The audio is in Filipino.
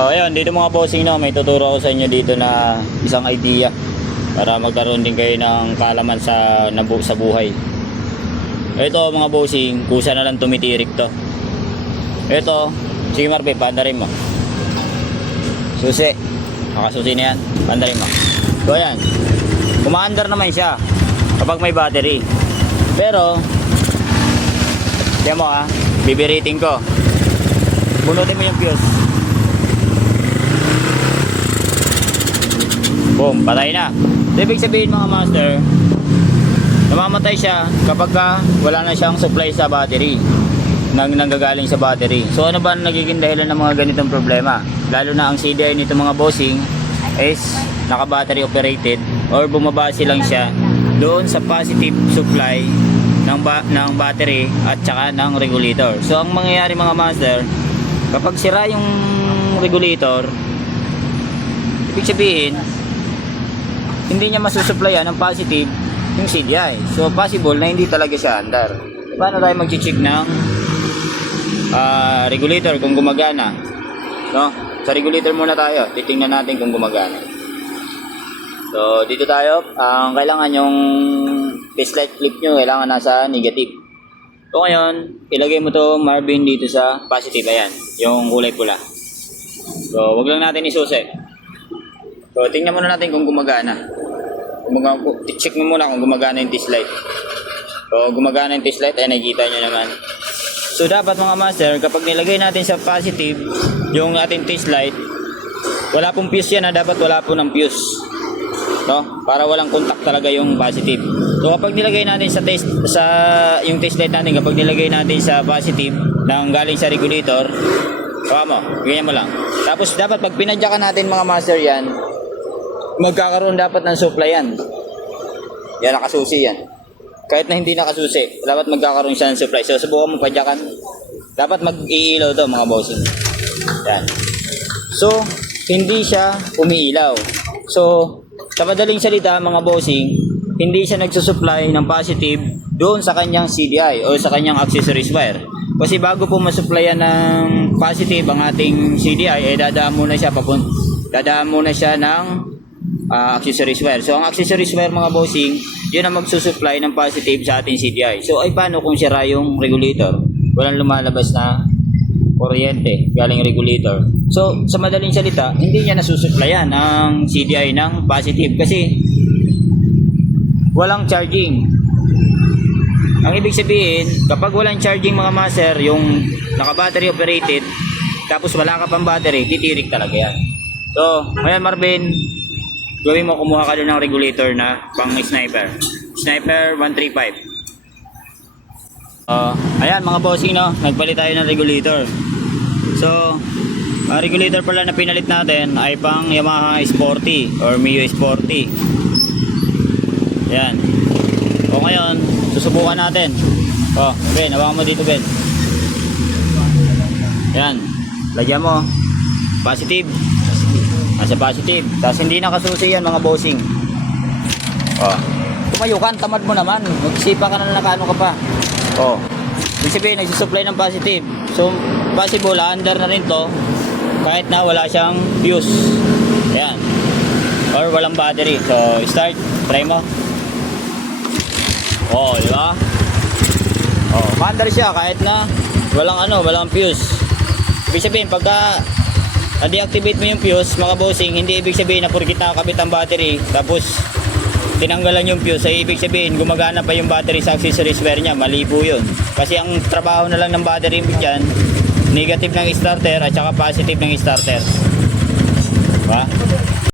So ayun, dito mga bossing, no, may tuturo ko sa inyo dito na isang idea para magkaroon din kayo ng kaalaman sa buhay. Ito mga bossing, kusa na lang tumitirik to. Ito, sige Marpe, pandarin mo. Susi, nakasusi na yan, pandarin mo. So ayan, kumaandar naman siya kapag may battery. Pero tiyan mo bibiriting ko. Bunutin mo yung fuse. Boom, patay na. Ibig sabihin mga master, namamatay siya kapag wala na siyang supply sa battery, nanggagaling sa battery. So ano ba nagiging dahilan ng mga ganitong problema? Lalo na ang CDI nito mga bossing is naka-battery operated or bumabase lang siya doon sa positive supply ng battery at saka ng regulator. So ang mangyayari mga master, kapag sira yung regulator, ibig sabihin hindi niya masusupplyan ng positive yung CDI. So possible na hindi talaga siya andar. Paano tayo mag-check ng regulator kung gumagana? No? Sa regulator muna tayo, titingnan natin kung gumagana. So dito tayo, ang kailangan yung test light flip nyo, kailangan nasa negative. So ngayon, ilagay mo to Marvin dito sa positive. Ayan, yung kulay pula. So wag lang natin isusi. So tingnan muna natin kung gumagana. Check mo muna kung gumagana yung test light. So gumagana yung test light, ay nakikita nyo naman. So dapat mga master, kapag nilagay natin sa positive yung ating test light, wala pong fuse yan, dapat wala po ng fuse, no? Para walang contact talaga yung positive. So kapag nilagay natin yung test light natin, kapag nilagay natin sa positive nang galing sa regulator, ganyan mo lang. Tapos dapat pag pinadyakan natin mga master yan, magkakaroon dapat ng supply yan. Yan, nakasusi yan. Kahit na hindi nakasusi, dapat magkakaroon siya ng supply. So subukan mo padyakan. Dapat mag-iilaw to mga bossing. Yan. So hindi siya umiilaw. So sa madaling salita mga bossing, hindi siya nagsusupply ng positive doon sa kanyang CDI o sa kanyang accessories wire. Kasi bago po masupplyan ng positive ang ating CDI, dadaan muna siya ng accessories wire. So ang accessories wire mga bossing, yun ang magsusupply ng positive sa ating CDI. So ay paano kung sira yung regulator? Walang lumalabas na kuryente galing regulator. So sa madaling salita, hindi niya nasusupplyan ang CDI ng positive kasi walang charging. Ang ibig sabihin, kapag walang charging mga master, yung naka-battery operated, tapos wala ka pang battery, titirik talaga yan. So ngayon Marvin, gawin mo, kumuha ka doon ng regulator na pang sniper 135. Ayan mga bossing, no, nagpalit tayo ng regulator. So regulator pala na pinalit natin ay pang Yamaha Sporty or Mio Sporty. Ayan. O ngayon susubukan natin. Ben, hawakan mo dito Ben. Ayan, lagyan mo positive. Nasa positive. Tapos hindi nakasusi yan mga bossing. Tumayo ka, tamad mo naman. Magsipa ka na nakano ka pa. Ibig sabihin, nagsusupply ng positive. So, possible, under na rin to kahit na wala siyang fuse. Ayan. Or walang battery. So, start. Try mo. Di ba? Under siya kahit na walang fuse. Ibig sabihin, pagka deactivate mo yung fuse mga bossing, hindi ibig sabihin na porkit nakakabit ang battery tapos tinanggalan yung fuse ay ibig sabihin gumagana pa yung battery sa accessories wire niya. Mali po yun. Kasi ang trabaho na lang ng battery dyan, negative ng starter at saka positive ng starter. Diba?